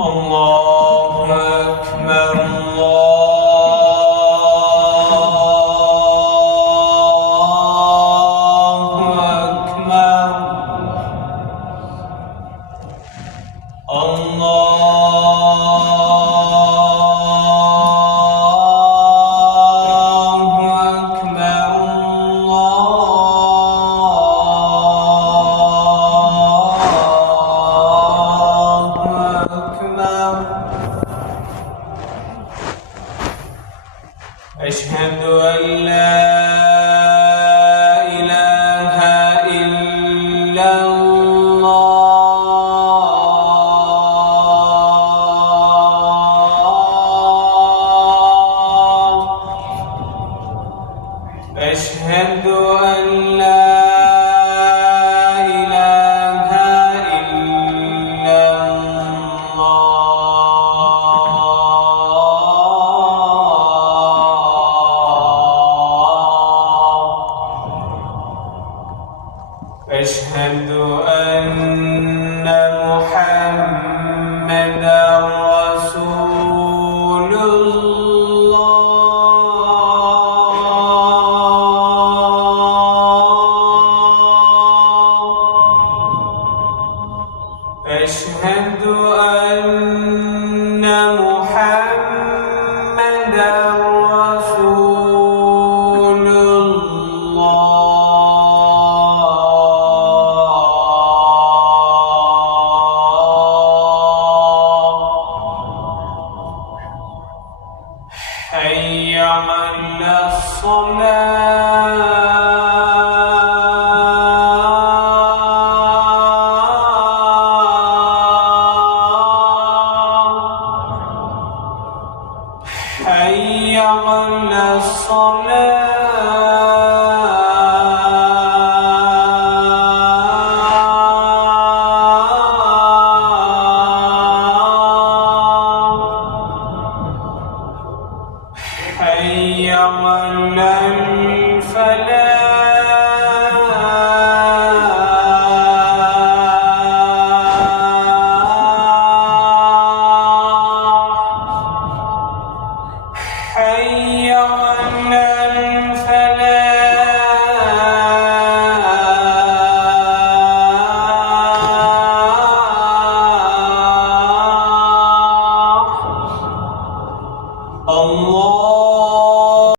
الله أكبر أشهد أن لا إله إلا الله أشهد أن لا إله إلا أشهد أن محمدًا رسول الله أشهد أن محمدًا رسول حي على الصلاة حي على الصلاة حي على الفلاح